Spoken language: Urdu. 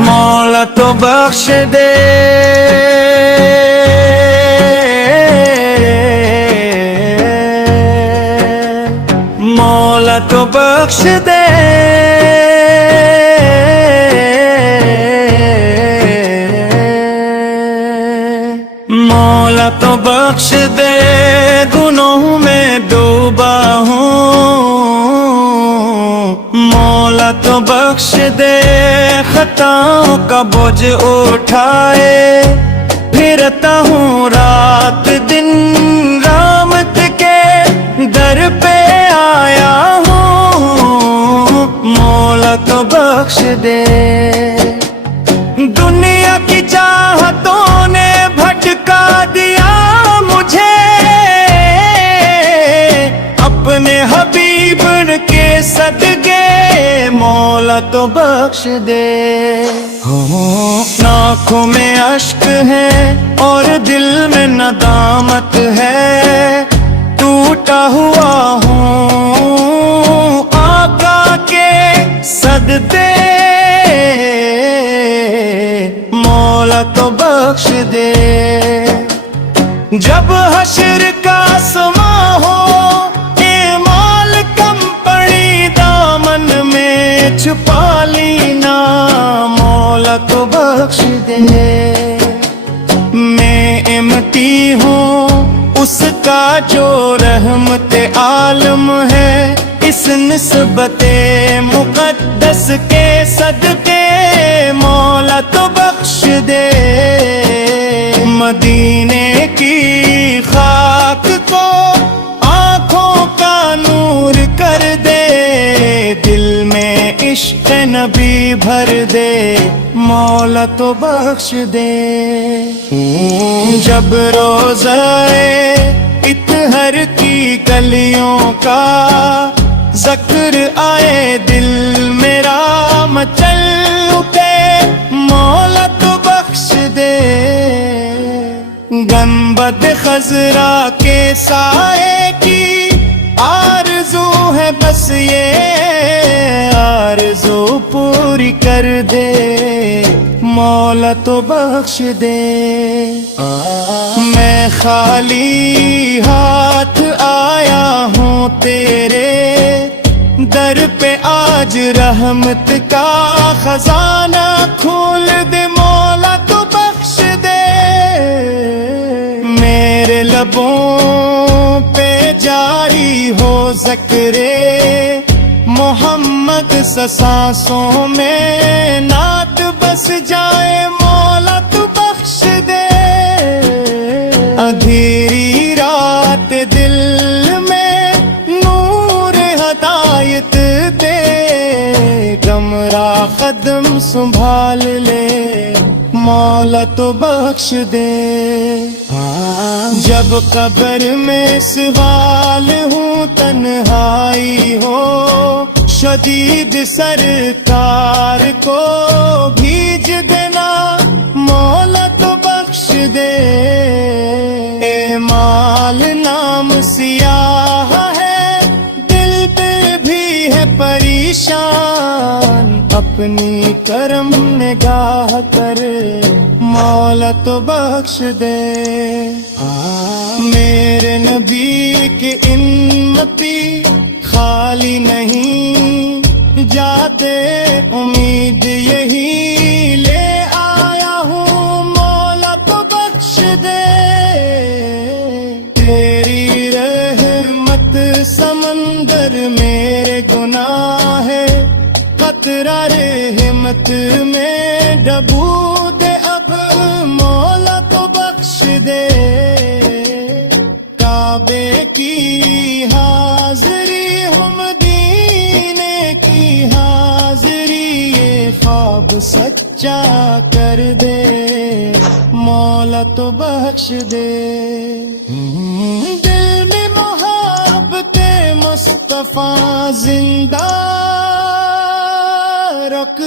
مولا تو بخش دے مولا تو بخش دے مولا تو بخش دے گناہوں میں ڈوبا ہوں مولا تو بخش دے خطاؤں کا بوجھ اٹھائے پھرتا ہوں رات دن رحمت کے در پہ آیا ہوں مولا تو بخش دے دنیا کی چاہتوں نے بھٹکا دیا مجھے اپنے حبیب کے صدقے مولا تو بخش دے آنکھوں میں اشک ہے اور دل میں ندامت ہے ٹوٹا ہوا ہوں آقا کے صدقے مولا تو بخش دے جب حشر کا سما ہو اعمال کم پڑی دامن میں چھپا لینا مولا تو بخش دے میں امتی ہوں اس کا جو رحمت عالم ہے اس نسبت مقدس کے صدقے مولا تو بخش دے مدینے کی خاک کو آنکھوں کا نور کر دے دل میں عشق نبی بھر دے مولا تو بخش دے جب روزائے اطہر کی گلیوں کا ذکر آئے دل میرا مچل اٹھے مولا تو بخش دے گنبد خضرا کے سائے کی آرزو ہے بس یہ آرزو پوری کر دے مولا تو بخش دے میں خالی ہاتھ آیا ہوں تیرے در پہ آج رحمت کا خزانہ کھول دے مولا تو بخش دے میرے لبوں پہ جاری ہو ذکر محمد سانسوں میں نعت بس جائے مولا تو بخش دے اندھیری رات دل میں نور ہدایت دے گمراہ قدم سنبھال لے مولا تو بخش دے جب قبر میں سوال ہوں تنہائی ہو شدید سرکار کو بھیج دینا مولا تو بخش دے اعمال نام سیاہ ہے دل پہ بھی ہے پریشان اپنی کرم نگاہ کر مولا تو بخش دے میرے نبی کی امتی خالی نہیں جاتے امید یہی لے آیا ہوں مولا تو بخش دے تیری رحمت سمندر میرے گناہ ہے قطرہ رحمت میں ڈبو دے اب مولا تو بخش دے کعبے کی حاضری ہم دینے کی حاضری یہ خواب سچا کر دے مولا تو بخش دے دل میں محبت مصطفیٰ زندہ رکھ